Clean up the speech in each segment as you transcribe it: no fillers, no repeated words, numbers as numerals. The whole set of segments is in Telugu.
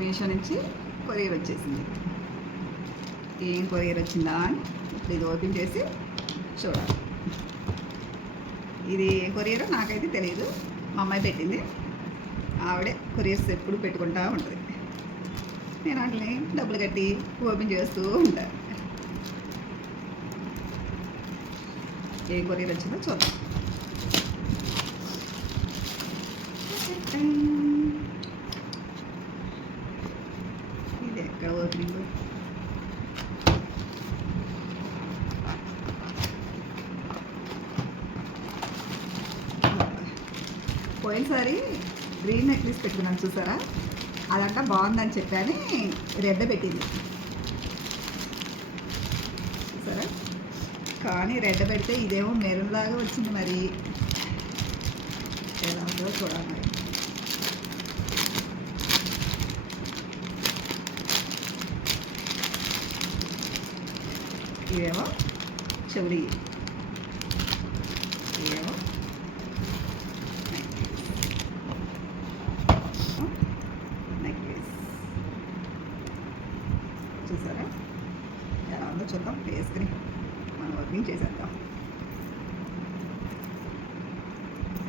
మీషో నుంచి కొరియర్ వచ్చేసింది. ఏం కొరియర్ వచ్చిందా అని ఇప్పుడు ఇది ఓపెన్ చేసి చూడాలి. ఇది ఏం కొరియరో నాకైతే తెలియదు, మా అమ్మాయి పెట్టింది. ఆవిడే కొరియర్స్ ఎప్పుడు పెట్టుకుంటూ ఉంటుంది. నేను వాటిని డబ్బులు కట్టి ఓపెన్ చేస్తూ ఉంటాను. ఏ కొరియర్ వచ్చిందో చూద్దాం. ఇది ఎక్కడ ఓపెనింగ్? పోయినసారి గ్రీన్ నెక్లెస్ పెట్టుకున్నాను చూసారా, అదంతా బాగుందని చెప్పాను, రెడ్ పెట్టింది చూసారా. కానీ రెడ్ పెడితే ఇదేమో మెరూన్ లాగా వచ్చింది. మరి ఎలా ఉందో చూడాలి. మరి ఇవేమో చెవులి, ఇవేమో నెక్లెస్. చూసారా ఎలా ఉందో చూద్దాం. వేసుకుని మనం వర్కింగ్ చేసేద్దాం.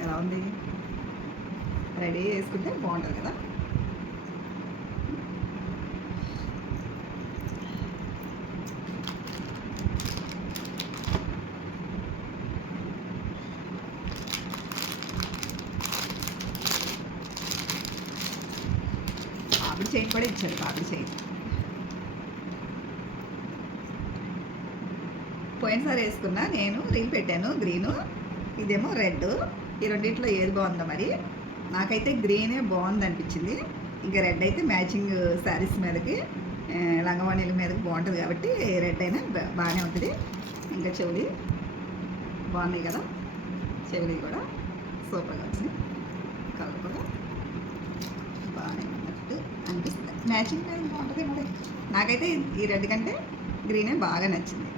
ఎలా ఉంది? రెడీ వేసుకుంటే బాగుంటుంది కదా. పాపిడి చైన్ కూడా ఇచ్చాడు, పాపిడి చైన్. పోయినసారి వేసుకున్నా నేను, రీల్ పెట్టాను గ్రీను, ఇదేమో రెడ్. ఈ రెండింటిలో ఏది బాగుందో మరి. నాకైతే గ్రీనే బాగుంది అనిపించింది. ఇంకా రెడ్ అయితే మ్యాచింగ్ శారీస్ మీదకి, లంగవాణీల మీదకి బాగుంటుంది కాబట్టి రెడ్ అయినా బాగానే ఉంటుంది. ఇంకా చెవులి బాగున్నాయి కదా, చెవులి కూడా సూపర్గా వచ్చినాయి. కలర్ కూడా బాగానే ఉన్నట్టు అనిపిస్తుంది. మ్యాచింగ్ బాగుంటుంది మరి. నాకైతే ఈ రెడ్ కంటే గ్రీనే బాగా నచ్చింది.